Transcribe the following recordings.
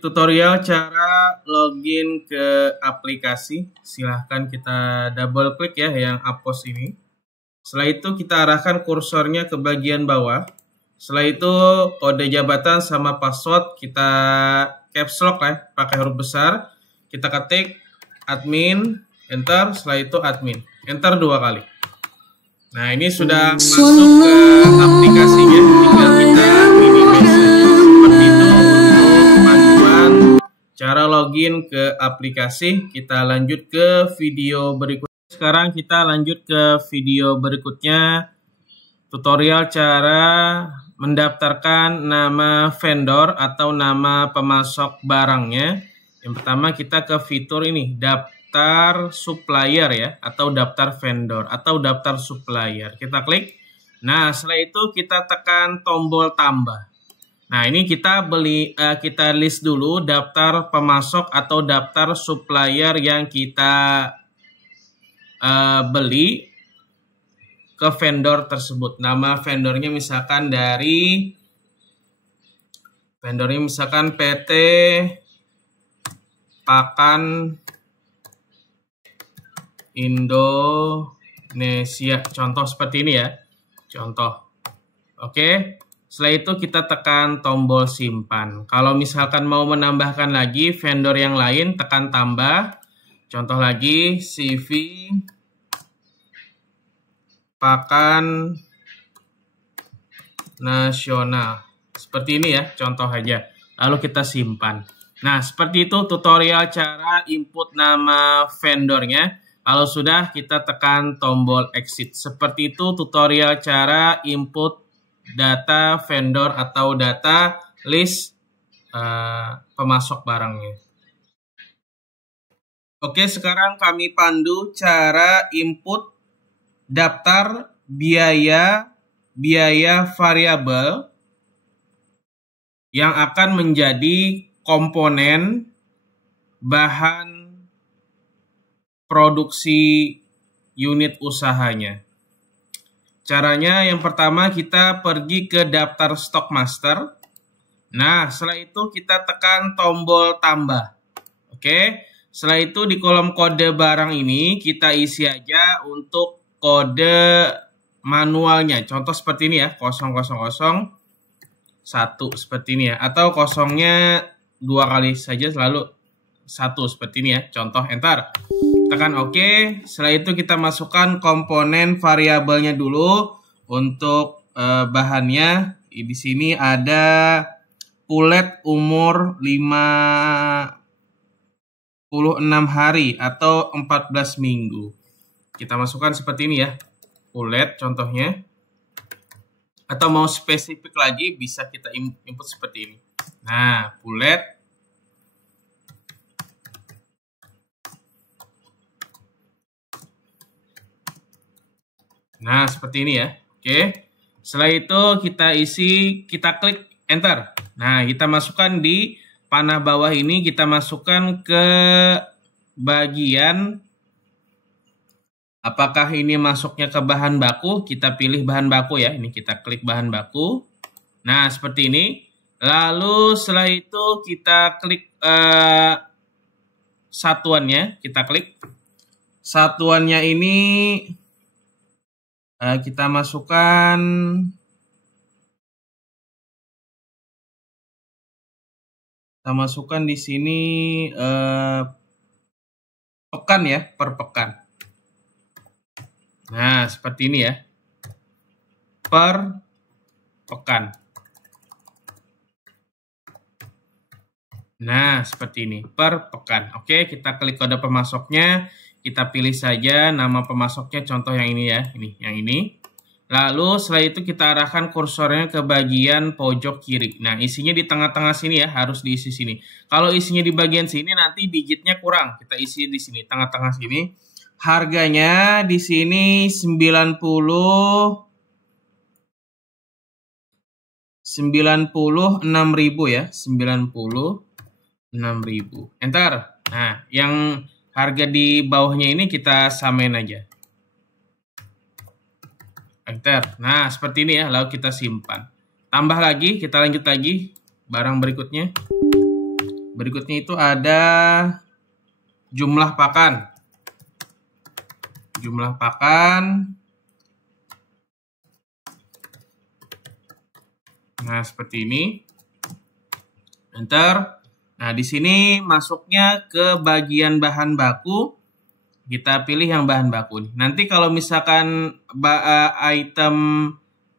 tutorial cara login ke aplikasi. Silahkan kita double klik ya yang Apos ini. Setelah itu kita arahkan kursornya ke bagian bawah. Setelah itu kode jabatan sama password kita caps lock ya, pakai huruf besar. Kita ketik admin, enter, setelah itu admin. Enter 2 kali. Nah, ini sudah masuk ke aplikasinya, tinggal kita minimize. Seperti itu untuk panduan cara login ke aplikasi. Kita lanjut ke video berikutnya. Sekarang kita lanjut ke video berikutnya. Tutorial cara mendaftarkan nama vendor atau nama pemasok barangnya. Yang pertama kita ke fitur ini, daftar supplier ya, atau daftar vendor atau daftar supplier. Kita klik. Nah, setelah itu kita tekan tombol tambah. Nah, ini kita kita list dulu daftar pemasok atau daftar supplier yang kita beli ke vendor tersebut. Nama vendornya misalkan dari PT Pakan Indonesia. Contoh seperti ini ya. Contoh. Oke. Setelah itu kita tekan tombol simpan. Kalau misalkan mau menambahkan lagi vendor yang lain, tekan tambah. Contoh lagi CV Pakan Nasional. Seperti ini ya, contoh aja. Lalu kita simpan. Nah, seperti itu tutorial cara input nama vendornya. Kalau sudah, kita tekan tombol exit. Seperti itu tutorial cara input data vendor atau data list pemasok barangnya. Oke, sekarang kami pandu cara input daftar biaya variabel yang akan menjadi komponen bahan produksi unit usahanya. Caranya yang pertama kita pergi ke daftar stock master. Nah, setelah itu kita tekan tombol tambah. Oke, setelah itu di kolom kode barang ini kita isi aja untuk kode manualnya. Contoh seperti ini ya, 0001 seperti ini ya, atau kosongnya 2 kali saja selalu 1 seperti ini ya. Contoh, enter. Tekan OK. Setelah itu kita masukkan komponen variabelnya dulu. Untuk bahannya di sini ada pulet umur 56 hari atau 14 minggu. Kita masukkan seperti ini ya. Pulet contohnya. Atau mau spesifik lagi bisa kita input seperti ini. Nah, pulet. Nah, seperti ini ya. Oke. Setelah itu kita isi, kita klik enter. Nah, kita masukkan di panah bawah ini, kita masukkan ke bagian apakah ini masuknya ke bahan baku. Kita pilih bahan baku ya. Ini kita klik bahan baku. Nah, seperti ini. Lalu setelah itu kita klik satuannya. Kita klik. Satuannya ini kita masukkan di sini pekan ya, per pekan. Nah, seperti ini ya. Per pekan. Nah, seperti ini. Per pekan. Oke, kita klik kode pemasoknya. Kita pilih saja nama pemasoknya, contoh yang ini ya, ini, yang ini. Lalu setelah itu kita arahkan kursornya ke bagian pojok kiri. Nah, isinya di tengah-tengah sini ya, harus diisi sini. Kalau isinya di bagian sini nanti digitnya kurang. Kita isi di sini, tengah-tengah sini. Harganya di sini 96.000 ya, 96.000. Enter. Nah, yang harga di bawahnya ini kita samain aja. Enter. Nah, seperti ini ya, lalu kita simpan. Tambah lagi, kita lanjut lagi barang berikutnya. Berikutnya itu ada jumlah pakan. Jumlah pakan. Nah, seperti ini. Enter. Nah, di sini masuknya ke bagian bahan baku. Kita pilih yang bahan baku nih. Nanti kalau misalkan item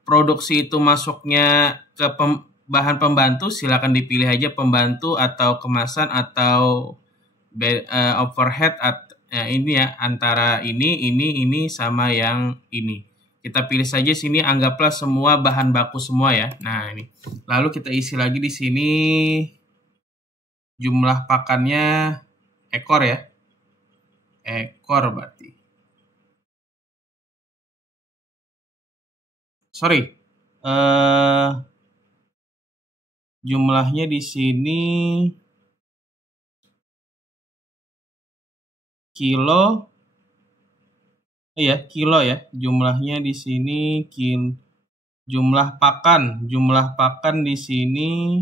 produksi itu masuknya ke bahan pembantu, silakan dipilih aja pembantu atau kemasan atau overhead ini ya, antara ini sama yang ini. Kita pilih saja sini, anggaplah semua bahan baku semua ya. Nah, ini. Lalu kita isi lagi di sini jumlah pakannya ekor ya. Ekor berarti. Sorry. Jumlahnya di sini kilo. Iya, kilo ya. Jumlahnya di sini jumlah pakan di sini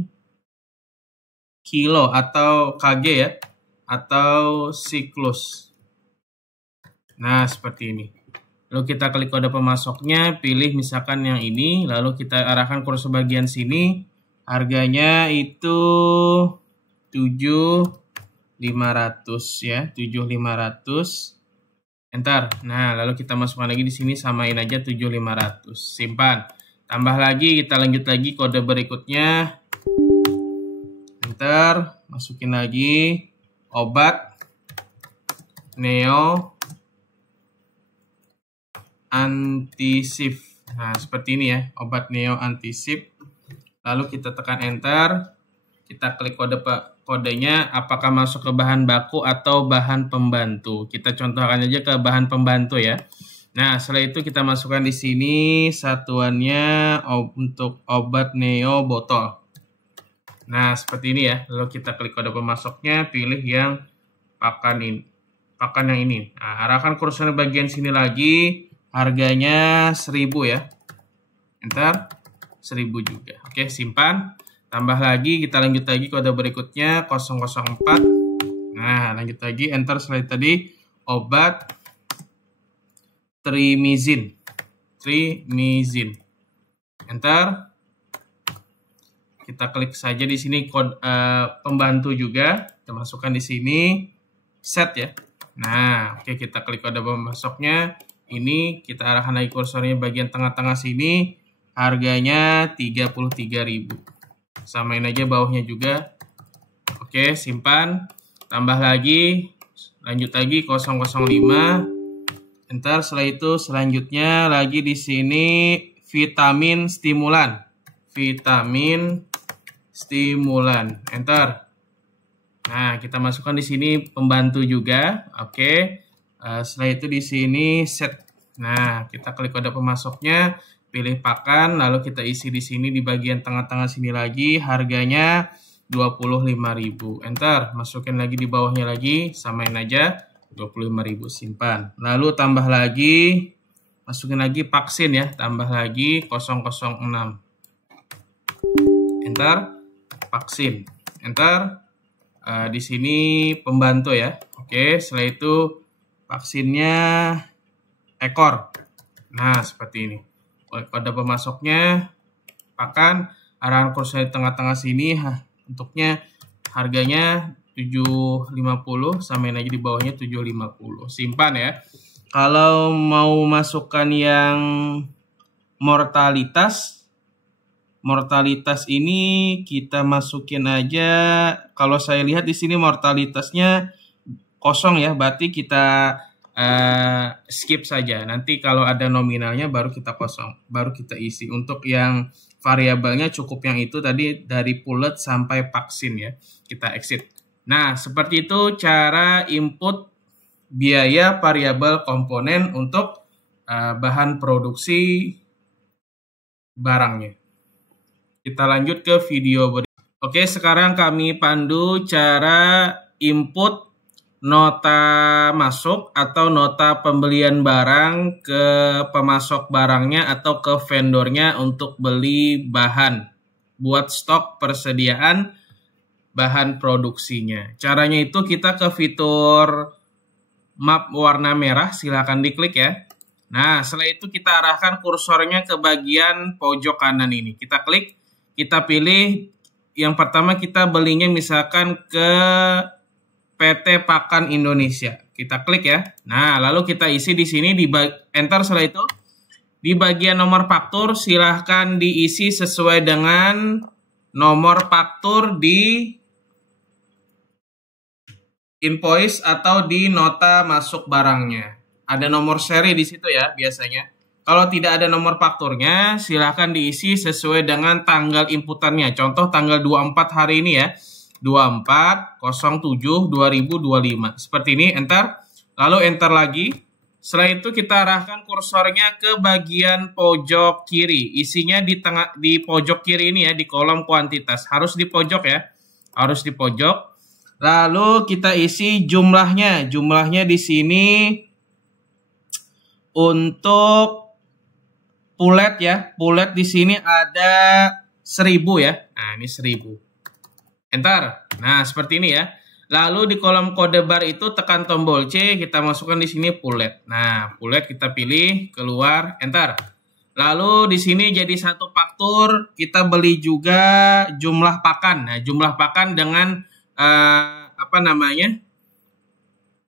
kilo atau kg ya, atau siklus. Nah, seperti ini. Lalu kita klik kode pemasoknya, pilih misalkan yang ini, lalu kita arahkan kursor bagian sini. Harganya itu 7.500 ya, 7.500. Enter. Nah, lalu kita masukkan lagi di sini, samain aja 7.500. Simpan. Tambah lagi, kita lanjut lagi kode berikutnya. Enter. Masukin lagi obat Neo Antisif. Nah, seperti ini ya, obat Neo Antisif. Lalu kita tekan enter. Kita klik kodenya apakah masuk ke bahan baku atau bahan pembantu. Kita contohkan aja ke bahan pembantu ya. Nah, setelah itu kita masukkan di sini satuannya untuk obat Neo botol. Nah, seperti ini ya. Lalu kita klik kode pemasoknya, pilih yang pakan yang ini. Nah, arahkan kursor bagian sini lagi, harganya 1.000 ya. Enter, 1.000 juga. Oke, simpan. Tambah lagi, kita lanjut lagi kode berikutnya 004. Nah, lanjut lagi, enter setelah tadi obat trimizin. Enter. Kita klik saja di sini kode pembantu juga. Kita masukkan di sini set ya. Nah, oke, kita klik kode pemasoknya. Ini kita arahkan lagi kursornya bagian tengah-tengah sini. Harganya 33.000. Samain aja bawahnya juga. Oke, simpan. Tambah lagi. Lanjut lagi 005. Enter. Setelah itu selanjutnya lagi di sini vitamin stimulan. Enter. Nah, kita masukkan di sini pembantu juga. Oke. Setelah itu di sini set. Nah, kita klik kode pemasoknya. Pilih pakan, lalu kita isi di sini di bagian tengah-tengah sini lagi, harganya 25.000. Enter, masukin lagi di bawahnya lagi, samain aja 25.000, simpan. Lalu tambah lagi, masukin lagi vaksin ya, tambah lagi 006. Enter, vaksin. Enter, di sini pembantu ya. Oke, setelah itu vaksinnya ekor. Nah, seperti ini. Kode pemasoknya pakan, arahan kursor di tengah-tengah sini, untuknya harganya 750, samain aja di bawahnya 750. Simpan ya. Kalau mau masukkan yang mortalitas ini kita masukin aja. Kalau saya lihat di sini mortalitasnya kosong ya, berarti kita skip saja. Nanti kalau ada nominalnya baru kita isi. Untuk yang variabelnya cukup yang itu tadi dari pulet sampai vaksin ya. Kita exit. Nah, seperti itu cara input biaya variabel komponen untuk bahan produksi barangnya. Kita lanjut ke video berikutnya. Oke, sekarang kami pandu cara input nota masuk atau nota pembelian barang ke pemasok barangnya atau ke vendornya untuk beli bahan buat stok persediaan bahan produksinya. Caranya itu kita ke fitur map warna merah, silahkan diklik ya. Nah, setelah itu kita arahkan kursornya ke bagian pojok kanan ini. Kita klik, kita pilih yang pertama kita belinya misalkan ke PT Pakan Indonesia. Kita klik ya. Nah, lalu kita isi di sini, enter setelah itu. Di bagian nomor faktur, silahkan diisi sesuai dengan nomor faktur di invoice atau di nota masuk barangnya. Ada nomor seri di situ ya biasanya. Kalau tidak ada nomor fakturnya, silahkan diisi sesuai dengan tanggal inputannya. Contoh tanggal 24 hari ini ya. 24/07/2025. Seperti ini, enter. Lalu enter lagi. Setelah itu kita arahkan kursornya ke bagian pojok kiri. Isinya di pojok kiri ini ya, di kolom kuantitas. Harus di pojok ya. Harus di pojok. Lalu kita isi jumlahnya. Jumlahnya di sini untuk pulet ya. Pulet di sini ada 1000 ya. Nah, ini 1000. Enter. Nah, seperti ini ya. Lalu di kolom kode bar itu tekan tombol C, kita masukkan di sini pulet. Nah, pulet kita pilih, keluar, enter. Lalu di sini jadi satu faktur, kita beli juga jumlah pakan. Nah, jumlah pakan dengan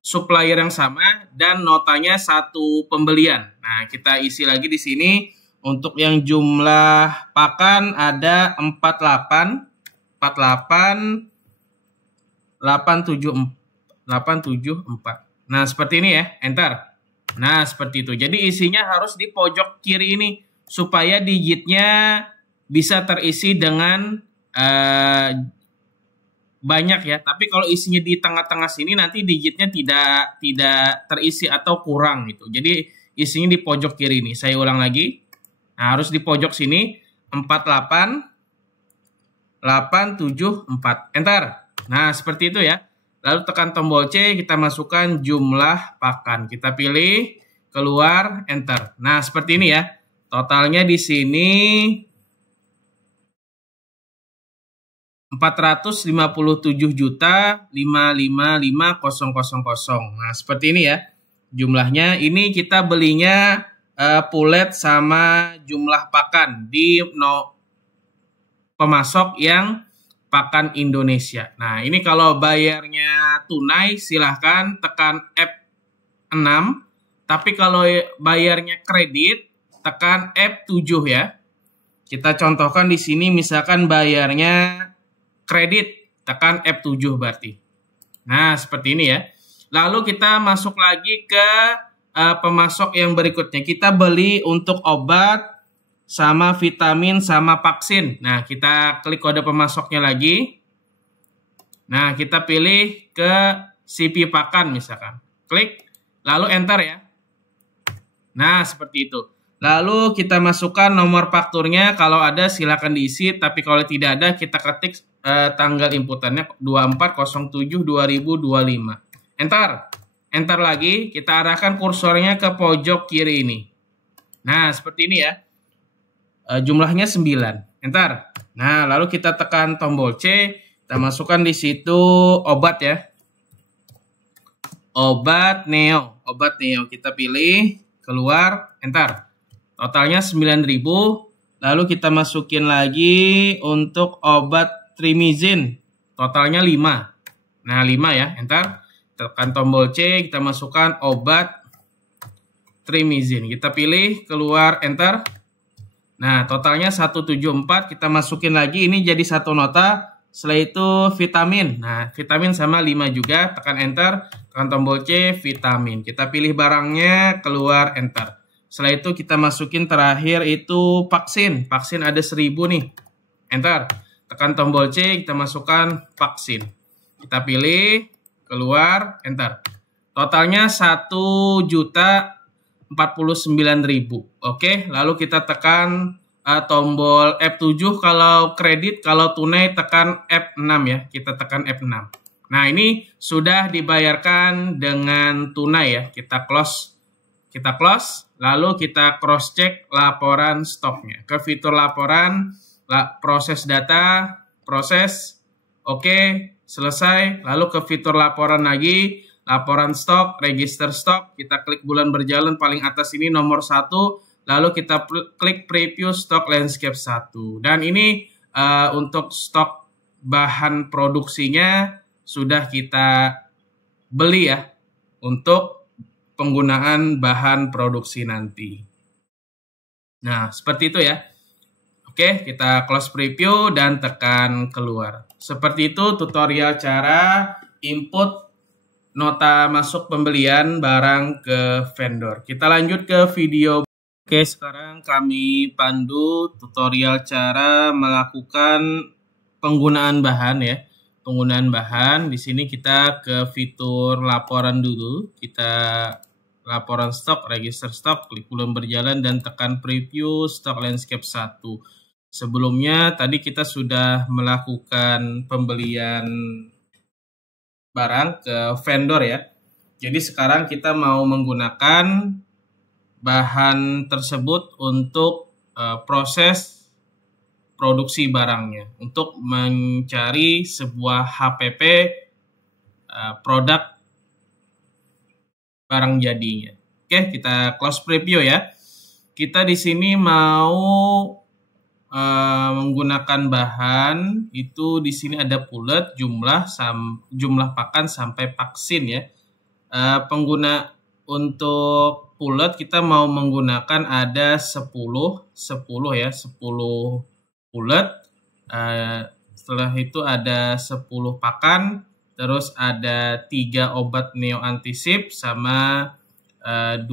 supplier yang sama dan notanya satu pembelian. Nah, kita isi lagi di sini. Untuk yang jumlah pakan ada 874. Nah, seperti ini ya, enter. Nah, seperti itu. Jadi isinya harus di pojok kiri ini supaya digitnya bisa terisi dengan banyak ya. Tapi kalau isinya di tengah-tengah sini nanti digitnya tidak terisi atau kurang gitu. Jadi isinya di pojok kiri ini. Saya ulang lagi. Nah, harus di pojok sini 48874. Enter. Nah, seperti itu ya. Lalu tekan tombol C, kita masukkan jumlah pakan. Kita pilih, keluar, enter. Nah, seperti ini ya. Totalnya di sini 457.555.000. Nah, seperti ini ya. Jumlahnya ini kita belinya pulet sama jumlah pakan di pemasok yang Pakan Indonesia. Nah, ini kalau bayarnya tunai silahkan tekan F6. Tapi kalau bayarnya kredit tekan F7 ya. Kita contohkan di sini misalkan bayarnya kredit, tekan F7 berarti. Nah, seperti ini ya. Lalu kita masuk lagi ke pemasok yang berikutnya. Kita beli untuk obat sama vitamin, sama vaksin. Nah, kita klik kode pemasoknya lagi. Nah, kita pilih ke CP Pakan misalkan. Klik, lalu enter ya. Nah, seperti itu. Lalu kita masukkan nomor fakturnya. Kalau ada silakan diisi, tapi kalau tidak ada kita ketik tanggal inputannya 24/07/2025. Enter. Enter lagi, kita arahkan kursornya ke pojok kiri ini. Nah, seperti ini ya. Jumlahnya 9. Enter. Nah, lalu kita tekan tombol C, kita masukkan di situ obat ya. Obat Neo. Obat Neo kita pilih, keluar, enter. Totalnya 9.000. Lalu kita masukin lagi untuk obat Trimizin. Totalnya 5. Nah, 5 ya, enter. Tekan tombol C, kita masukkan obat Trimizin. Kita pilih, keluar, enter. Nah, totalnya 174, kita masukin lagi, ini jadi satu nota. Setelah itu vitamin. Nah, vitamin sama 5 juga, tekan enter, tekan tombol C, vitamin. Kita pilih barangnya, keluar, enter. Setelah itu kita masukin terakhir itu vaksin. Vaksin ada 1000 nih. Enter. Tekan tombol C, kita masukkan vaksin. Kita pilih, keluar, enter. Totalnya 1.049.000. Oke, lalu kita tekan tombol F7 kalau kredit, kalau tunai tekan F6 ya. Kita tekan F6. Nah, ini sudah dibayarkan dengan tunai ya. Kita close. Lalu kita cross check laporan stoknya. Ke fitur laporan, proses data, proses. Oke, selesai. Lalu ke fitur laporan lagi, laporan stok, register stok. Kita klik bulan berjalan paling atas ini nomor 1. Lalu kita klik preview stok landscape 1. Dan ini untuk stok bahan produksinya sudah kita beli ya untuk penggunaan bahan produksi nanti. Nah, seperti itu ya. Oke, kita close preview dan tekan keluar. Seperti itu tutorial cara input nota masuk pembelian barang ke vendor. Kita lanjut ke video. Oke, sekarang kami pandu tutorial cara melakukan penggunaan bahan ya. Penggunaan bahan, di sini kita ke fitur laporan dulu. Kita laporan stok, register stok, klik bulan berjalan dan tekan preview stok landscape 1. Sebelumnya tadi kita sudah melakukan pembelian barang ke vendor ya. Jadi sekarang kita mau menggunakan bahan tersebut untuk proses produksi barangnya. Untuk mencari sebuah HPP produk barang jadinya. Oke, kita close preview ya. Kita di sini mau menggunakan bahan itu di sini ada pulet jumlah pakan sampai vaksin ya. Pengguna untuk pulet kita mau menggunakan ada 10 ya, 10 pulet. Setelah itu ada 10 pakan, terus ada 3 obat neoantisip sama 2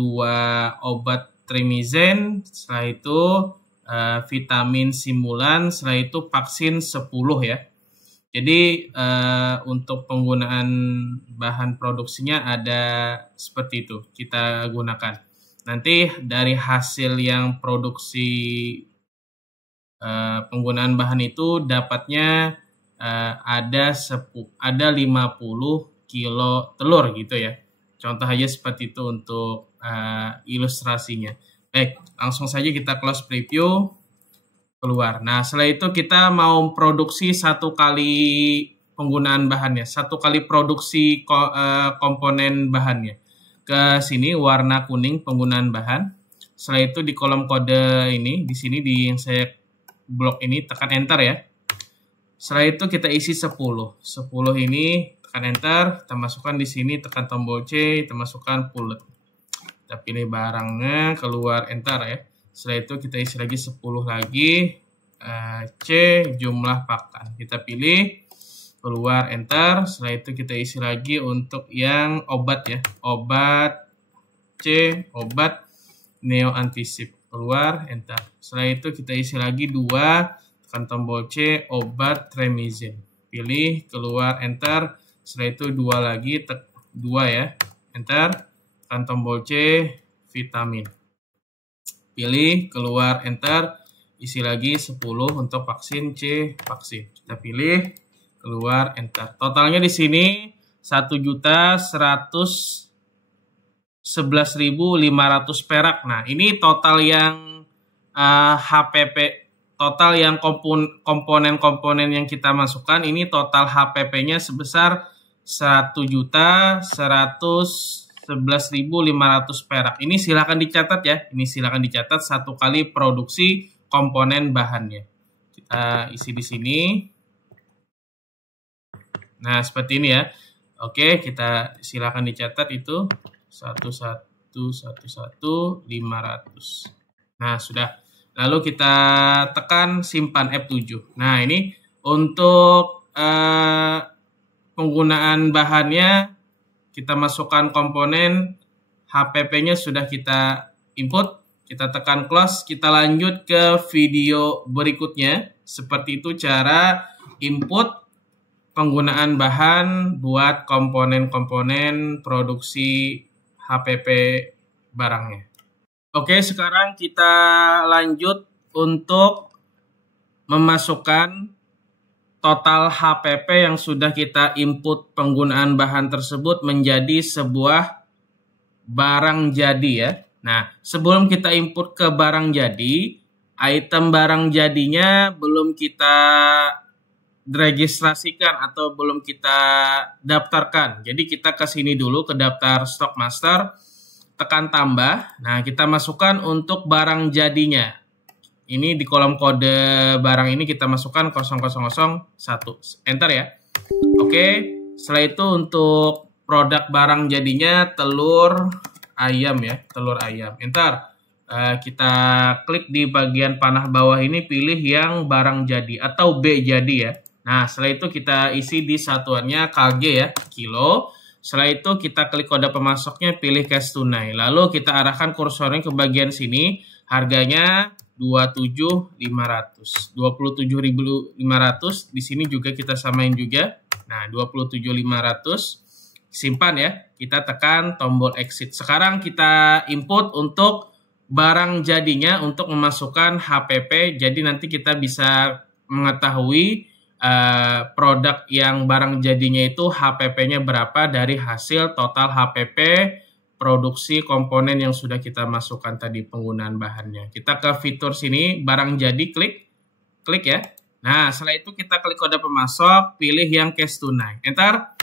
obat trimizen. Setelah itu vitamin simulan, setelah itu vaksin 10 ya. Jadi untuk penggunaan bahan produksinya ada seperti itu kita gunakan. Nanti dari hasil yang produksi penggunaan bahan itu dapatnya ada 50 kilo telur gitu ya. Contoh aja seperti itu untuk ilustrasinya. Baik, langsung saja kita close preview, keluar. Nah, setelah itu kita mau produksi 1 kali penggunaan bahannya, 1 kali produksi komponen bahannya. Ke sini warna kuning penggunaan bahan. Setelah itu di kolom kode ini, di sini di yang saya blok ini tekan enter ya. Setelah itu kita isi 10. 10 ini tekan enter, kita masukkan di sini tekan tombol C, kita masukkan pulet. Kita pilih barangnya, keluar enter ya. Setelah itu kita isi lagi 10 lagi. C jumlah pakan. Kita pilih, keluar enter. Setelah itu kita isi lagi untuk yang obat ya. Obat C, obat neoantisip. Keluar enter. Setelah itu kita isi lagi 2. Tekan tombol C, obat tremizen. Pilih, keluar enter. Setelah itu 2 lagi, 2 ya. Enter. Tekan tombol C, vitamin. Pilih, keluar, enter. Isi lagi 10 untuk vaksin C, vaksin. Kita pilih, keluar, enter. Totalnya di sini 1.111.500 perak. Nah, ini total yang HPP, total yang komponen-komponen yang kita masukkan. Ini total HPP-nya sebesar 1.111.500 perak. Ini silakan dicatat ya. Ini silakan dicatat 1 kali produksi komponen bahannya. Kita isi di sini. Nah, seperti ini ya. Oke, kita silakan dicatat itu 1.111.500. Nah, sudah. Lalu kita tekan simpan F7. Nah, ini untuk penggunaan bahannya kita masukkan komponen, HPP-nya sudah kita input, kita tekan close, kita lanjut ke video berikutnya. Seperti itu cara input penggunaan bahan buat komponen-komponen produksi HPP barangnya. Oke, sekarang kita lanjut untuk memasukkan total HPP yang sudah kita input penggunaan bahan tersebut menjadi sebuah barang jadi ya. Nah, sebelum kita input ke barang jadi, item barang jadinya belum kita registrasikan atau belum kita daftarkan. Jadi kita ke sini dulu ke daftar Stock Master, tekan tambah. Nah, kita masukkan untuk barang jadinya. Ini di kolom kode barang ini kita masukkan 0001. Enter ya. Oke, setelah itu untuk produk barang jadinya telur ayam ya, telur ayam. Enter. Kita klik di bagian panah bawah ini, pilih yang barang jadi atau B jadi ya. Nah, setelah itu kita isi di satuannya kg ya, kilo. Setelah itu kita klik kode pemasoknya, pilih cash tunai. Lalu kita arahkan kursornya ke bagian sini, harganya 27.500. 27.500 di sini juga kita samain juga. Nah, 27.500. Simpan ya. Kita tekan tombol exit. Sekarang kita input untuk barang jadinya untuk memasukkan HPP. Jadi nanti kita bisa mengetahui produk yang barang jadinya itu HPP-nya berapa dari hasil total HPP produksi komponen yang sudah kita masukkan tadi penggunaan bahannya. Kita ke fitur sini, barang jadi, klik ya. Nah, setelah itu kita klik kode pemasok, pilih yang cash tunai. Enter.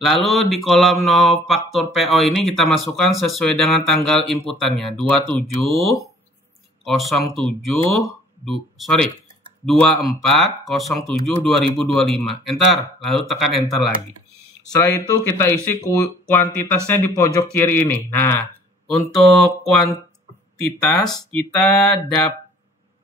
Lalu di kolom no faktur PO ini kita masukkan sesuai dengan tanggal inputannya. 24/07/2025. Enter, lalu tekan enter lagi. Setelah itu kita isi kuantitasnya di pojok kiri ini. Nah, untuk kuantitas kita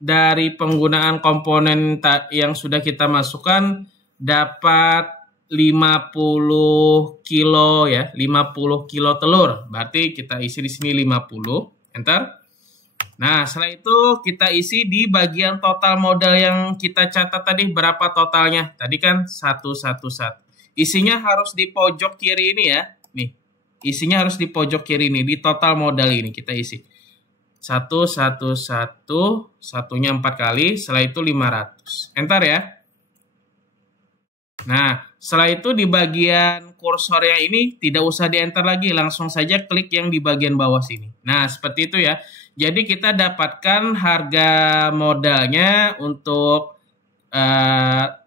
dari penggunaan komponen yang sudah kita masukkan dapat 50 kilo ya, 50 kilo telur. Berarti kita isi di sini 50. Enter. Nah, setelah itu kita isi di bagian total modal yang kita catat tadi, berapa totalnya? Tadi kan 111. Isinya harus di pojok kiri ini ya. Nih, isinya harus di pojok kiri ini, di total modal ini kita isi. 111, satunya 4 kali, setelah itu 500. Enter ya. Nah, setelah itu di bagian kursornya ini tidak usah di-enter lagi, langsung saja klik yang di bagian bawah sini. Nah, seperti itu ya. Jadi kita dapatkan harga modalnya untuk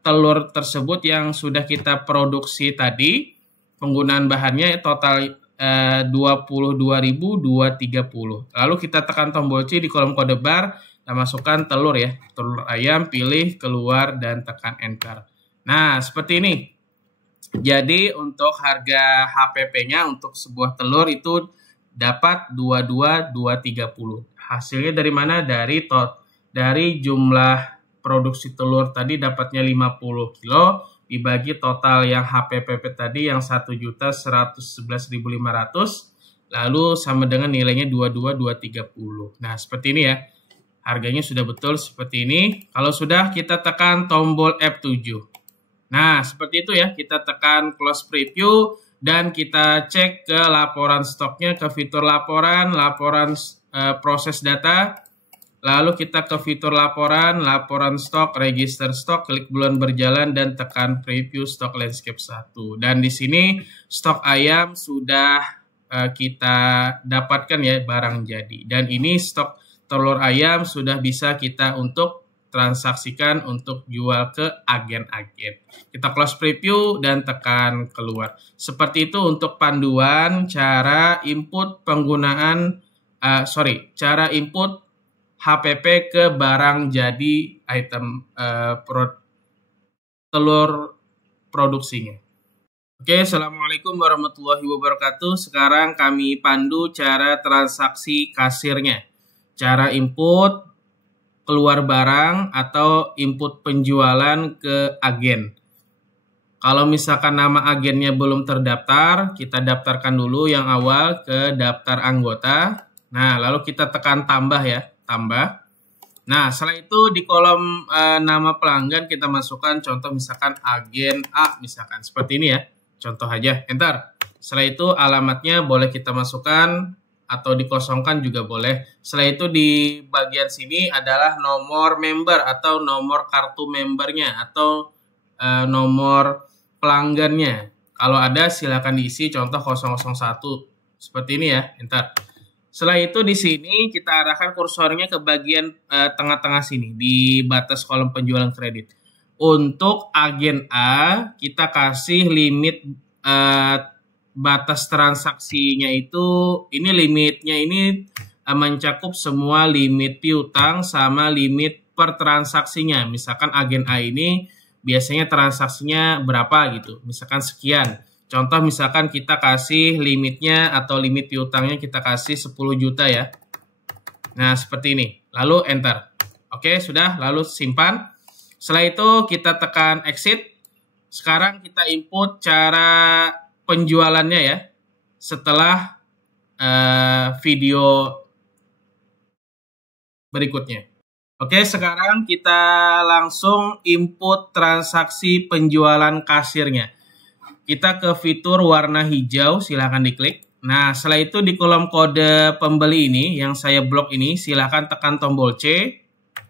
telur tersebut yang sudah kita produksi tadi. Penggunaan bahannya total 22.230. Lalu kita tekan tombol C di kolom kode bar, kita masukkan telur ya, telur ayam, pilih keluar dan tekan enter. Nah, seperti ini. Jadi untuk harga HPP-nya untuk sebuah telur itu dapat 22.230. Hasilnya dari mana? Dari jumlah produksi telur tadi dapatnya 50 kilo dibagi total yang HPP tadi yang 1.111.500, lalu sama dengan nilainya 22.230. Nah, seperti ini ya. Harganya sudah betul seperti ini. Kalau sudah, kita tekan tombol F7. Nah, seperti itu ya. Kita tekan close preview dan kita cek ke laporan stoknya, ke fitur laporan proses data. Lalu kita ke fitur laporan stok, register stok, klik bulan berjalan dan tekan preview stok landscape 1. Dan di sini stok ayam sudah kita dapatkan ya, barang jadi. Dan ini stok telur ayam sudah bisa kita untuk transaksikan untuk jual ke agen-agen. Kita close preview dan tekan keluar. Seperti itu untuk panduan cara input cara input HPP ke barang jadi item telur produksinya. Oke, Assalamualaikum warahmatullahi wabarakatuh. Sekarang kami pandu cara transaksi kasirnya. Cara input keluar barang atau input penjualan ke agen. Kalau misalkan nama agennya belum terdaftar, kita daftarkan dulu yang awal ke daftar anggota. Nah, lalu kita tekan tambah ya, tambah. Nah, setelah itu di kolom nama pelanggan kita masukkan contoh misalkan agen A misalkan. Seperti ini ya, contoh aja, enter. Setelah itu alamatnya boleh kita masukkan atau dikosongkan juga boleh. Setelah itu di bagian sini adalah nomor member atau nomor kartu membernya atau nomor pelanggannya. Kalau ada silakan diisi contoh 001 seperti ini ya, enter. Setelah itu di sini kita arahkan kursornya ke bagian tengah-tengah sini di batas kolom penjualan kredit. Untuk agen A, kita kasih limit batas transaksinya itu, ini limitnya ini mencakup semua limit piutang sama limit per transaksinya. Misalkan agen A ini biasanya transaksinya berapa gitu, misalkan sekian. Contoh misalkan kita kasih limitnya atau limit piutangnya kita kasih 10 juta ya. Nah, seperti ini. Lalu enter. Oke, sudah. Lalu simpan. Setelah itu kita tekan exit. Sekarang kita input cara penjualannya ya. Setelah video berikutnya. Oke, sekarang kita langsung input transaksi penjualan kasirnya. Kita ke fitur warna hijau, silahkan diklik. Nah, setelah itu di kolom kode pembeli ini, yang saya blok ini, silahkan tekan tombol C.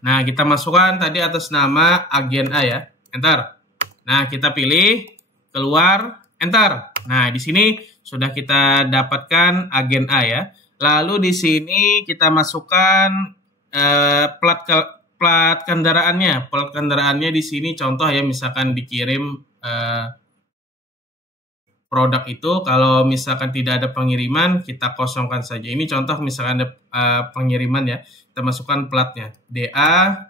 Nah, kita masukkan tadi atas nama agen A ya, enter. Nah, kita pilih, keluar, enter. Nah, di sini sudah kita dapatkan agen A ya. Lalu di sini kita masukkan plat kendaraannya. Plat kendaraannya di sini contoh ya, misalkan dikirim produk itu, kalau misalkan tidak ada pengiriman, kita kosongkan saja. Ini contoh misalkan ada pengiriman ya, kita masukkan platnya. DA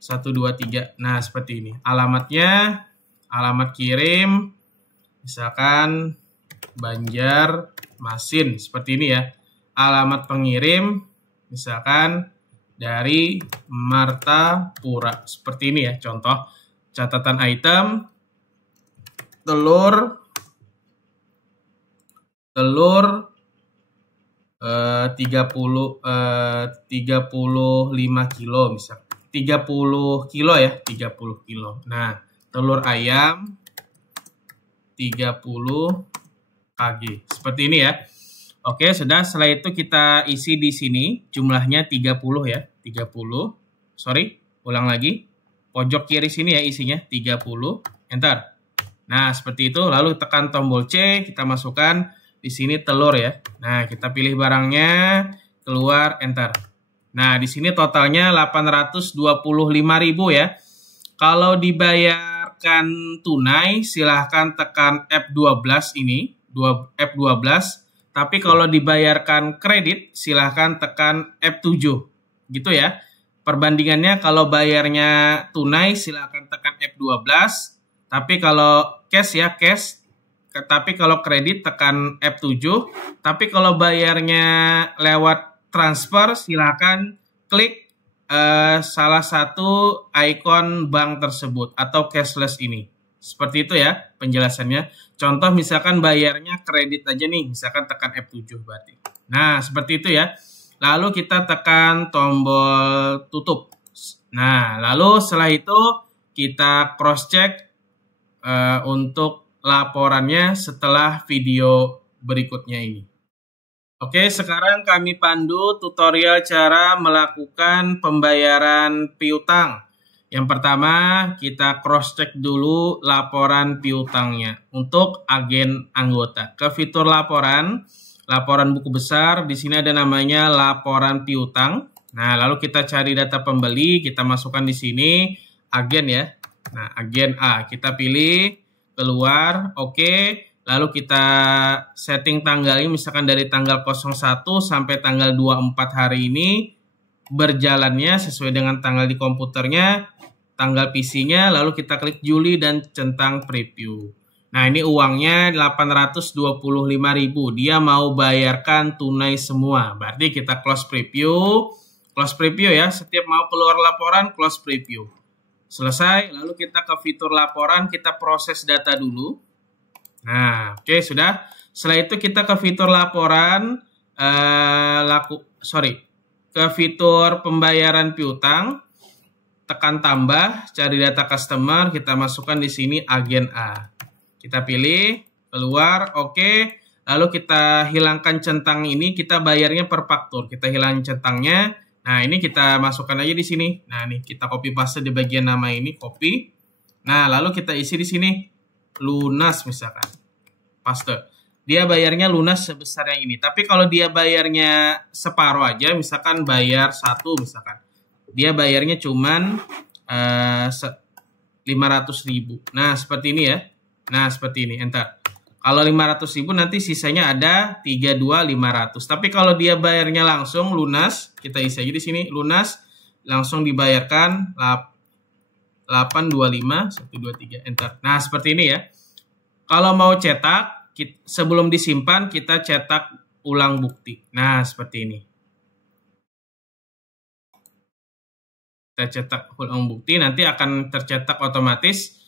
123. Nah, seperti ini. Alamatnya, alamat kirim, misalkan Banjarmasin, seperti ini ya. Alamat pengirim, misalkan dari Martapura, seperti ini ya. Contoh, catatan item, telur 35 kilo misal. 30 kilo ya, 30 kilo. Nah, telur ayam 30 kg. Seperti ini ya. Oke, sudah. Setelah itu kita isi di sini jumlahnya 30 ya, 30. Sorry, ulang lagi. Pojok kiri sini ya isinya 30. Enter. Nah, seperti itu. Lalu tekan tombol C, kita masukkan di sini telur ya. Nah, kita pilih barangnya, keluar, enter. Nah, di sini totalnya 825.000 ya. Kalau dibayarkan tunai, silahkan tekan F12 ini, F12. Tapi kalau dibayarkan kredit, silahkan tekan F7. Gitu ya. Perbandingannya kalau bayarnya tunai, silahkan tekan F12. Tapi kalau cash ya, cash. Tapi kalau kredit tekan F7. Tapi kalau bayarnya lewat transfer, silakan klik salah satu ikon bank tersebut atau cashless ini. Seperti itu ya penjelasannya. Contoh misalkan bayarnya kredit aja nih, misalkan tekan F7 berarti. Nah, seperti itu ya. Lalu kita tekan tombol tutup. Nah, lalu setelah itu kita cross check untuk laporannya setelah video berikutnya ini. Oke, sekarang kami pandu tutorial cara melakukan pembayaran piutang. Yang pertama, kita cross-check dulu laporan piutangnya untuk agen anggota. Ke fitur laporan buku besar, di sini ada namanya laporan piutang. Nah, lalu kita cari data pembeli, kita masukkan di sini agen ya. Nah, agen A, kita pilih, keluar, oke. Lalu kita setting tanggalnya, misalkan dari tanggal 01 sampai tanggal 24 hari ini berjalannya sesuai dengan tanggal di komputernya, tanggal PC-nya, lalu kita klik Juli dan centang preview. Nah, ini uangnya 825.000. Dia mau bayarkan tunai semua. Berarti kita close preview. Close preview ya, setiap mau keluar laporan, close preview. Selesai, lalu kita ke fitur laporan, kita proses data dulu. Nah, oke, sudah. Setelah itu kita ke fitur laporan, ke fitur pembayaran piutang, tekan tambah, cari data customer, kita masukkan di sini agen A. Kita pilih, keluar, oke. Lalu kita hilangkan centang ini, kita bayarnya per faktur. Kita hilangkan centangnya. Nah, ini kita masukkan aja di sini. Nah, ini kita copy paste di bagian nama ini, copy. Nah, lalu kita isi di sini. Lunas misalkan. Paste. Dia bayarnya lunas sebesar yang ini. Tapi kalau dia bayarnya separuh aja, misalkan bayar 1 misalkan. Dia bayarnya cuman 500.000. Nah, seperti ini ya. Nah, seperti ini, enter. Kalau 500.000 nanti sisanya ada 32.500. Tapi kalau dia bayarnya langsung lunas, kita isi aja di sini lunas langsung dibayarkan 825 123 enter. Nah, seperti ini ya. Kalau mau cetak, sebelum disimpan kita cetak ulang bukti. Nah, seperti ini. Kita cetak ulang bukti, nanti akan tercetak otomatis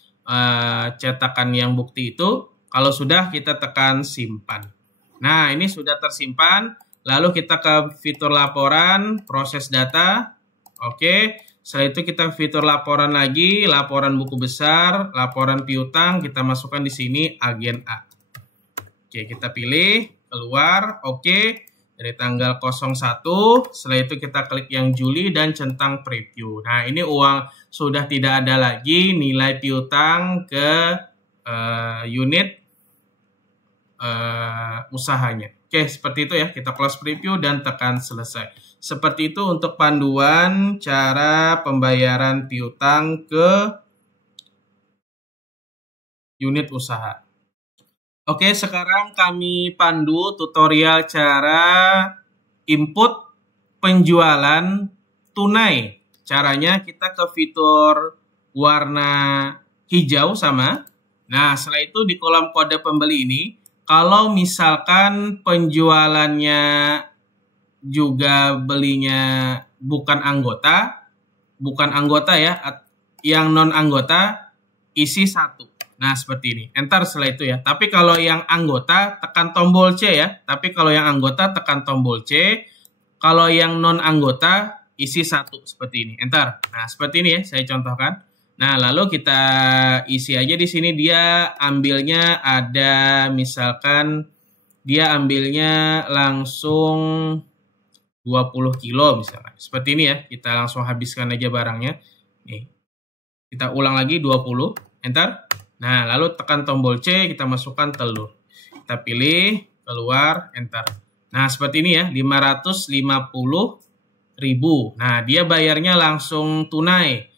cetakan yang bukti itu. Kalau sudah, kita tekan simpan. Nah, ini sudah tersimpan. Lalu kita ke fitur laporan, proses data. Oke, setelah itu kita fitur laporan lagi, laporan buku besar, laporan piutang, kita masukkan di sini agen A. Oke, kita pilih, keluar, oke. Dari tanggal 01, setelah itu kita klik yang Juli dan centang preview. Nah, ini uang sudah tidak ada lagi nilai piutang ke unit usahanya. Oke, seperti itu ya. Kita close preview dan tekan selesai. Seperti itu untuk panduan cara pembayaran piutang ke unit usaha. Oke, sekarang kami pandu tutorial cara input penjualan tunai. Caranya kita ke fitur warna hijau sama. Nah, setelah itu di kolom kode pembeli ini, kalau misalkan penjualannya juga belinya bukan anggota ya, yang non anggota isi 1. Nah, seperti ini. Enter setelah itu ya. Tapi kalau yang anggota, tekan tombol C ya. Tapi kalau yang anggota, tekan tombol C. Kalau yang non anggota, isi 1. Seperti ini. Enter. Nah, seperti ini ya. Saya contohkan. Nah, lalu kita isi aja di sini. Dia ambilnya ada, misalkan, dia ambilnya langsung 20 kilo misalkan. Seperti ini ya. Kita langsung habiskan aja barangnya. Nih. Kita ulang lagi 20. Enter. Nah, lalu tekan tombol C, kita masukkan telur. Kita pilih, keluar, enter. Nah, seperti ini ya, 550.000. Nah, dia bayarnya langsung tunai.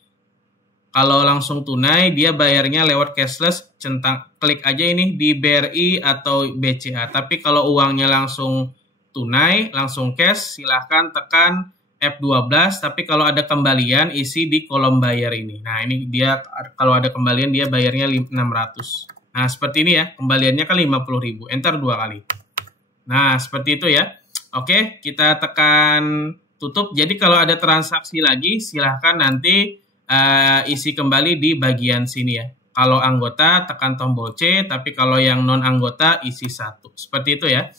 Kalau langsung tunai, dia bayarnya lewat cashless, klik aja ini di BRI atau BCA. Tapi kalau uangnya langsung tunai, langsung cash, silahkan tekan F12, tapi kalau ada kembalian isi di kolom bayar ini. Nah, ini dia kalau ada kembalian dia bayarnya 600. Nah, seperti ini ya, kembaliannya kan 50.000. Enter 2 kali. Nah, seperti itu ya. Oke, kita tekan tutup. Jadi kalau ada transaksi lagi, silahkan nanti isi kembali di bagian sini ya. Kalau anggota tekan tombol C, tapi kalau yang non anggota isi 1. Seperti itu ya.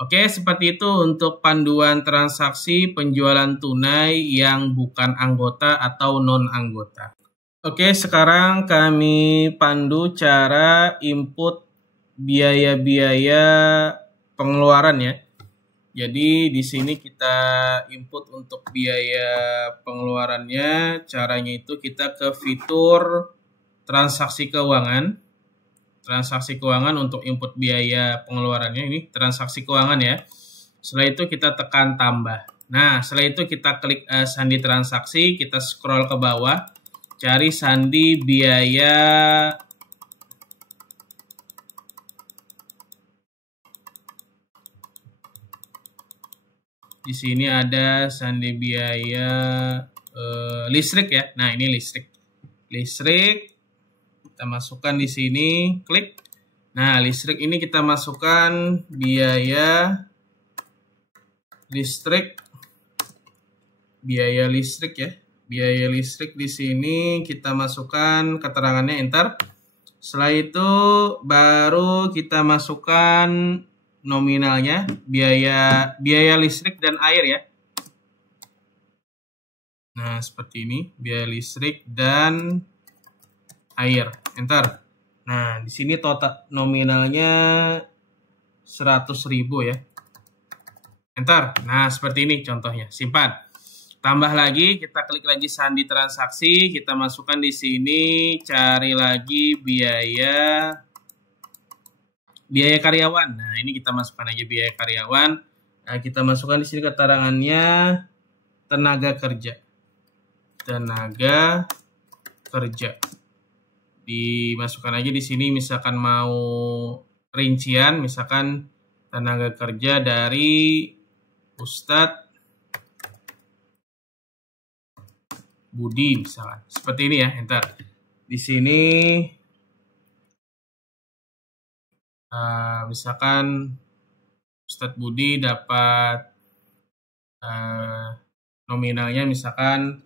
Oke, seperti itu untuk panduan transaksi penjualan tunai yang bukan anggota atau non-anggota. Oke, sekarang kami pandu cara input biaya-biaya pengeluaran ya. Jadi di sini kita input untuk biaya pengeluarannya. Caranya itu kita ke fitur transaksi keuangan. Transaksi keuangan untuk input biaya pengeluarannya ini transaksi keuangan ya. Setelah itu kita tekan tambah. Nah, setelah itu kita klik sandi transaksi, kita scroll ke bawah, cari sandi biaya di sini ada sandi biaya listrik ya. Nah, ini listrik. Kita masukkan di sini, klik. Nah, listrik ini kita masukkan biaya listrik ya. Biaya listrik di sini kita masukkan keterangannya, enter. Setelah itu baru kita masukkan nominalnya, biaya listrik dan air ya. Nah, seperti ini, biaya listrik dan air, enter. Nah, di sini total nominalnya 100.000 ya. Enter. Nah, seperti ini contohnya. Simpan. Tambah lagi, kita klik lagi sandi transaksi, kita masukkan di sini, cari lagi biaya karyawan. Nah, ini kita masukkan aja biaya karyawan. Nah, kita masukkan di sini keterangannya tenaga kerja. dimasukkan aja di sini misalkan mau rincian, misalkan tenaga kerja dari Ustadz Budi misalkan. Seperti ini ya, enter. Di sini misalkan Ustadz Budi dapat nominalnya misalkan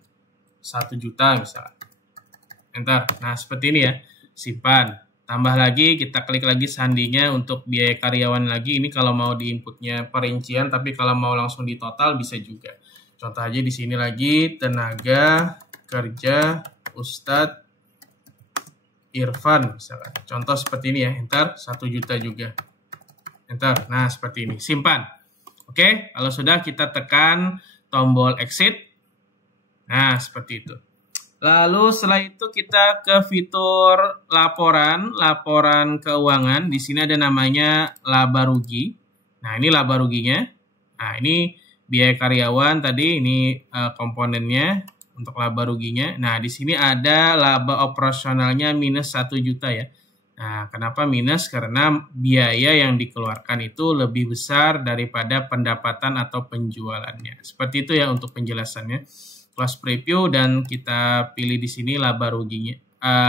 1 juta misalkan. Enter. Nah, seperti ini ya. Simpan. Tambah lagi, kita klik lagi sandinya untuk biaya karyawan lagi. Ini kalau mau di inputnya perincian, tapi kalau mau langsung di total bisa juga. Contoh aja di sini lagi, tenaga kerja Ustadz Irfan misalkan. Contoh seperti ini ya, enter, 1 juta juga. Enter. Nah, seperti ini. Simpan. Oke, kalau sudah kita tekan tombol exit. Nah, seperti itu. Lalu setelah itu kita ke fitur laporan keuangan. Di sini ada namanya laba rugi. Nah, ini laba ruginya. Nah, ini biaya karyawan tadi, ini komponennya untuk laba ruginya. Nah, di sini ada laba operasionalnya minus 1 juta ya. Nah, kenapa minus? Karena biaya yang dikeluarkan itu lebih besar daripada pendapatan atau penjualannya. Seperti itu ya untuk penjelasannya. Close preview dan kita pilih di sini laba ruginya,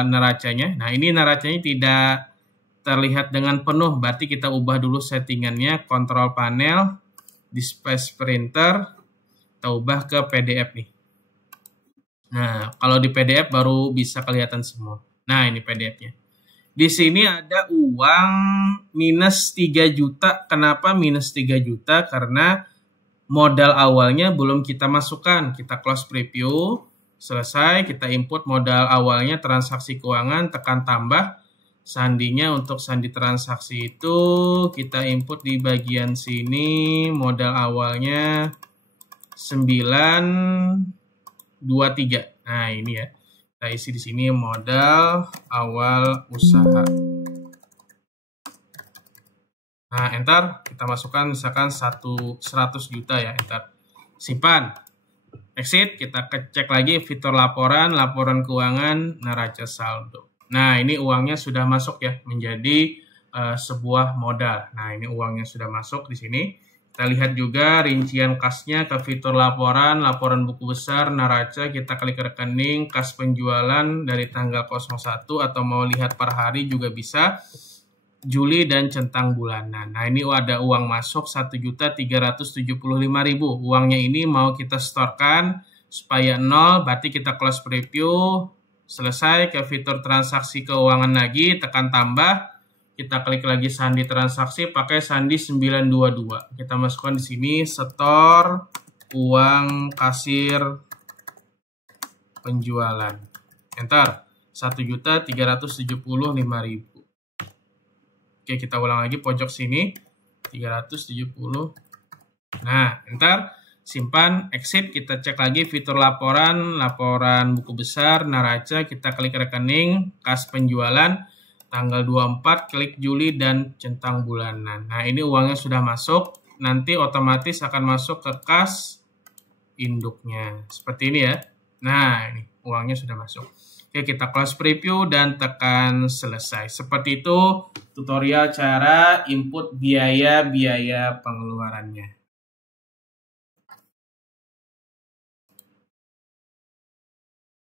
neracanya. Nah, ini neracanya tidak terlihat dengan penuh, berarti kita ubah dulu settingannya, kontrol panel, display printer, kita ubah ke PDF nih. Nah, kalau di PDF baru bisa kelihatan semua. Nah, ini PDF-nya. Di sini ada uang minus 3 juta. Kenapa minus 3 juta? Karena modal awalnya belum kita masukkan. Kita close preview, selesai, kita input modal awalnya transaksi keuangan, tekan tambah. Sandinya untuk sandi transaksi itu kita input di bagian sini, modal awalnya 923. Nah, ini ya. Kita isi di sini modal awal usaha. Nah, enter. Kita masukkan misalkan 100 juta ya, enter. Simpan. Exit. Kita cek lagi fitur laporan keuangan, neraca saldo. Nah, ini uangnya sudah masuk ya, menjadi sebuah modal. Nah, ini uangnya sudah masuk di sini. Kita lihat juga rincian kasnya ke fitur laporan buku besar, neraca, kita klik rekening, kas penjualan dari tanggal 01 atau mau lihat per hari juga bisa, Juli dan centang bulanan. Nah, ini ada uang masuk 1.375.000. Uangnya ini mau kita storekan supaya 0, berarti kita close preview, selesai, ke fitur transaksi keuangan lagi, tekan tambah. Kita klik lagi sandi transaksi, pakai sandi 922. Kita masukkan di sini setor uang kasir penjualan. Enter. 1.375.000. Oke, kita ulang lagi pojok sini. 370. Nah, enter. Simpan, exit. Kita cek lagi fitur laporan buku besar, neraca. Kita klik rekening, kas penjualan. Tanggal 24, klik Juli dan centang bulanan. Nah, ini uangnya sudah masuk. Nanti otomatis akan masuk ke kas induknya. Seperti ini ya. Nah, ini uangnya sudah masuk. Oke, kita close preview dan tekan selesai. Seperti itu tutorial cara input biaya pengeluarannya.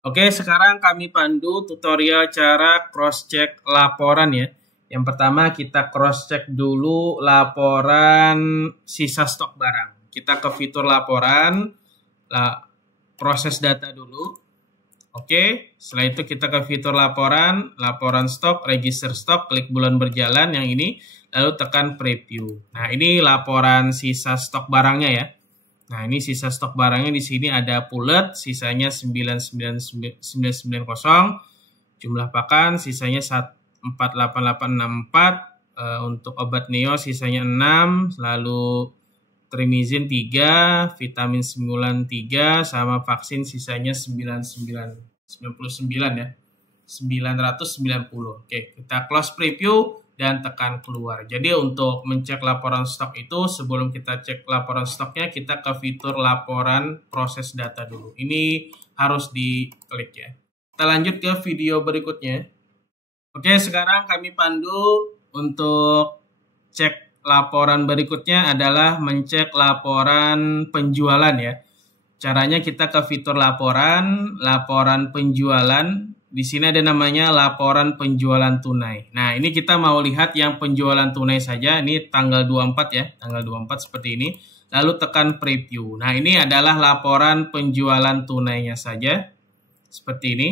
Oke, sekarang kami pandu tutorial cara cross-check laporan ya. Yang pertama kita cross-check dulu laporan sisa stok barang. Kita ke fitur laporan, proses data dulu. Oke, setelah itu kita ke fitur laporan stok, register stok, klik bulan berjalan yang ini, lalu tekan preview. Nah, ini laporan sisa stok barangnya ya. Nah, ini sisa stok barangnya di sini ada pulet, sisanya 990, jumlah pakan sisanya 48864, untuk obat neo sisanya 6, lalu trimizin 3, vitamin 93 sama vaksin sisanya 99 ya. 990. Oke, kita close preview dan tekan keluar. Jadi untuk mencek laporan stok itu, sebelum kita cek laporan stoknya, kita ke fitur laporan proses data dulu. Ini harus diklik ya. Kita lanjut ke video berikutnya. Oke, sekarang kami pandu untuk cek laporan berikutnya adalah mencek laporan penjualan ya. Caranya kita ke fitur laporan, laporan penjualan. Di sini ada namanya laporan penjualan tunai. Nah, ini kita mau lihat yang penjualan tunai saja. Ini tanggal 24 ya, tanggal 24 seperti ini. Lalu tekan preview. Nah, ini adalah laporan penjualan tunainya saja. Seperti ini.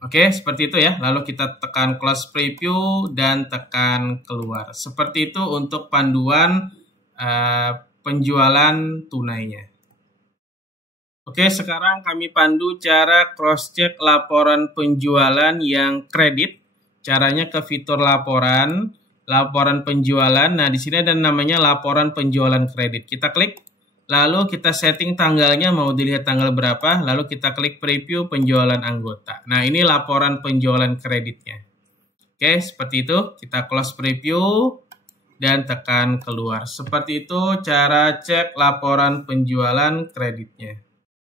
Oke, seperti itu ya. Lalu kita tekan close preview dan tekan keluar. Seperti itu untuk panduan penjualan tunainya. Oke, sekarang kami pandu cara cross-check laporan penjualan yang kredit. Caranya ke fitur laporan, laporan penjualan. Nah, di sini ada namanya laporan penjualan kredit. Kita klik. Lalu kita setting tanggalnya mau dilihat tanggal berapa, lalu kita klik preview penjualan anggota. Nah, ini laporan penjualan kreditnya. Oke, seperti itu. Kita close preview dan tekan keluar. Seperti itu cara cek laporan penjualan kreditnya.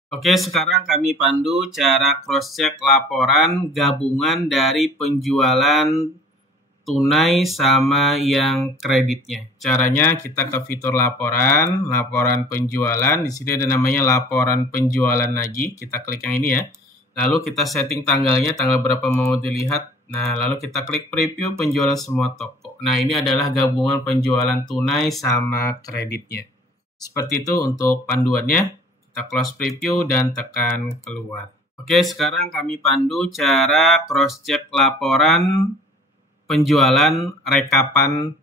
Oke, sekarang kami pandu cara cross-check laporan gabungan dari penjualan tunai sama yang kreditnya. Caranya kita ke fitur laporan, laporan penjualan. Di sini ada namanya laporan penjualan lagi. Kita klik yang ini ya. Lalu kita setting tanggalnya, tanggal berapa mau dilihat. Nah, lalu kita klik preview penjualan semua toko. Nah, ini adalah gabungan penjualan tunai sama kreditnya. Seperti itu untuk panduannya. Kita close preview dan tekan keluar. Oke, sekarang kami pandu cara cross-check laporan penjualan rekapan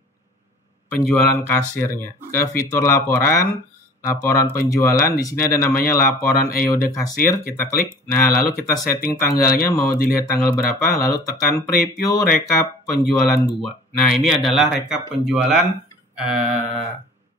penjualan kasirnya. Ke fitur laporan, laporan penjualan, di sini ada namanya laporan EOD kasir, kita klik. Nah, lalu kita setting tanggalnya mau dilihat tanggal berapa, lalu tekan preview rekap penjualan 2. Nah, ini adalah rekap penjualan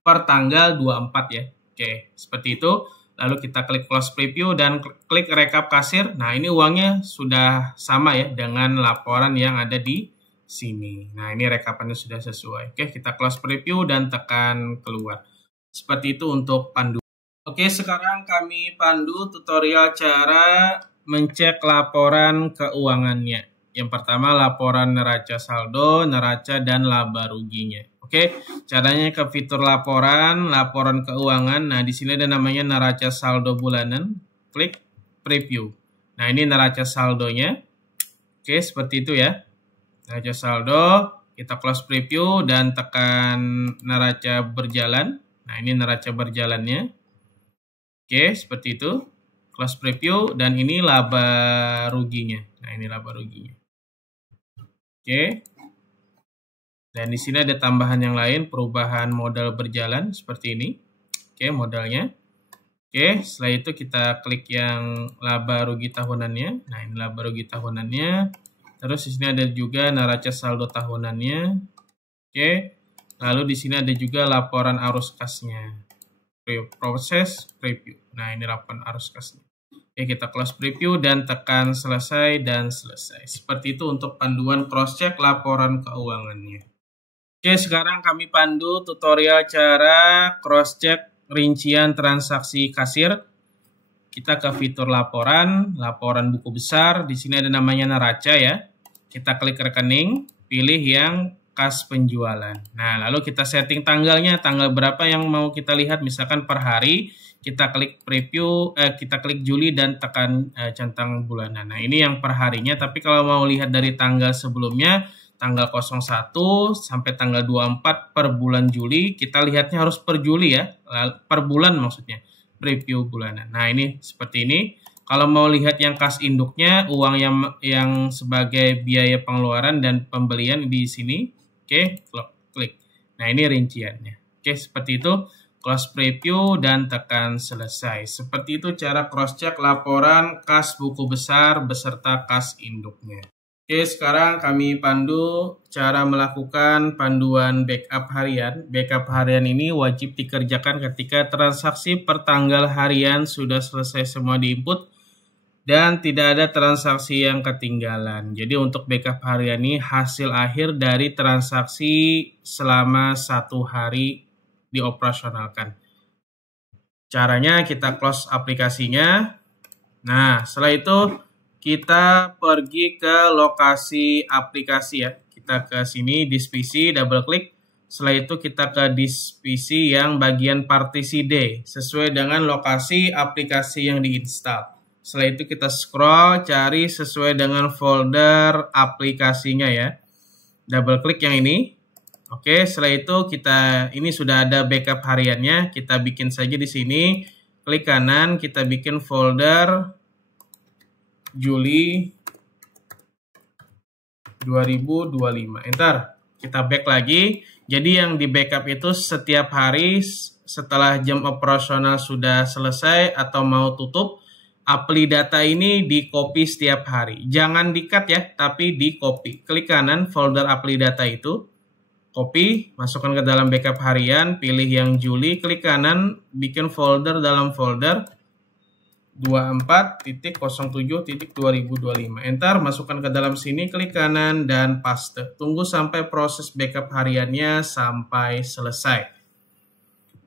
per tanggal 24 ya. Oke, seperti itu. Lalu kita klik close preview dan klik rekap kasir. Nah, ini uangnya sudah sama ya dengan laporan yang ada di sini. Nah, ini rekapannya sudah sesuai. Oke, kita close preview dan tekan keluar. Seperti itu untuk pandu. Oke, sekarang kami pandu tutorial cara mencek laporan keuangannya. Yang pertama, laporan neraca saldo, neraca, dan laba ruginya. Oke, caranya ke fitur laporan, laporan keuangan. Nah, di sini ada namanya neraca saldo bulanan. Klik preview. Nah, ini neraca saldonya. Oke, seperti itu ya. Neraca saldo, kita close preview dan tekan neraca berjalan. Nah, ini neraca berjalannya. Oke, seperti itu. Close preview dan ini laba ruginya. Nah, ini laba ruginya. Oke. Dan di sini ada tambahan yang lain, perubahan modal berjalan seperti ini. Oke, modalnya. Oke, setelah itu kita klik yang laba rugi tahunannya. Nah, ini laba rugi tahunannya. Terus di sini ada juga neraca saldo tahunannya. Oke. Lalu di sini ada juga laporan arus kasnya. Proses preview. Nah, ini laporan arus kasnya. Oke, kita close preview dan tekan selesai dan selesai. Seperti itu untuk panduan cross-check laporan keuangannya. Oke, sekarang kami pandu tutorial cara cross-check rincian transaksi kasir. Kita ke fitur laporan, laporan buku besar. Di sini ada namanya neraca ya. Kita klik rekening, pilih yang kas penjualan. Nah, lalu kita setting tanggalnya, tanggal berapa yang mau kita lihat, misalkan per hari. Kita klik preview, kita klik Juli dan tekan centang bulanan. Nah, ini yang per harinya, tapi kalau mau lihat dari tanggal sebelumnya, tanggal 01 sampai tanggal 24 per bulan Juli, kita lihatnya harus per Juli ya, per bulan maksudnya. Preview bulanan. Nah, ini seperti ini. Kalau mau lihat yang kas induknya, uang yang sebagai biaya pengeluaran dan pembelian di sini. Oke, klik. Nah, ini rinciannya. Oke, seperti itu. Close preview dan tekan selesai. Seperti itu cara cross-check laporan kas buku besar beserta kas induknya. Oke, sekarang kami pandu cara melakukan panduan backup harian. Backup harian ini wajib dikerjakan ketika transaksi per tanggal harian sudah selesai semua diinput dan tidak ada transaksi yang ketinggalan. Jadi untuk backup harian ini hasil akhir dari transaksi selama 1 hari dioperasionalkan. Caranya kita close aplikasinya. Nah, setelah itu kita pergi ke lokasi aplikasi ya. Kita ke sini, disk PC, double klik. Setelah itu kita ke disk PC yang bagian partisi D, sesuai dengan lokasi aplikasi yang diinstal. Setelah itu kita scroll, cari sesuai dengan folder aplikasinya ya. Double klik yang ini. Oke, setelah itu ini sudah ada backup hariannya. Kita bikin saja di sini. Klik kanan, kita bikin folder Juli 2025. Enter. Kita back lagi. Jadi yang di backup itu setiap hari setelah jam operasional sudah selesai atau mau tutup, Apply data ini di copy setiap hari. Jangan di-cut ya, tapi di copy. Klik kanan folder Apply data itu. Copy, masukkan ke dalam backup harian, pilih yang Juli, klik kanan, bikin folder dalam folder 24.07.2025. Enter, masukkan ke dalam sini, klik kanan, dan paste. Tunggu sampai proses backup hariannya sampai selesai.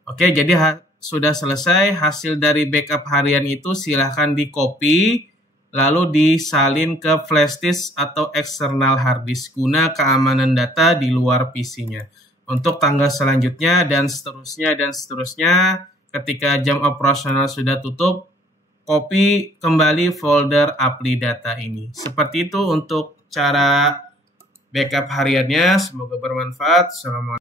Oke, jadi sudah selesai. Hasil dari backup harian itu silahkan di-copy, lalu disalin ke flash disk atau external hard disk guna keamanan data di luar PC-nya. Untuk tanggal selanjutnya dan seterusnya, ketika jam operasional sudah tutup, copy kembali folder Apply data ini. Seperti itu untuk cara backup hariannya. Semoga bermanfaat. Assalamualaikum.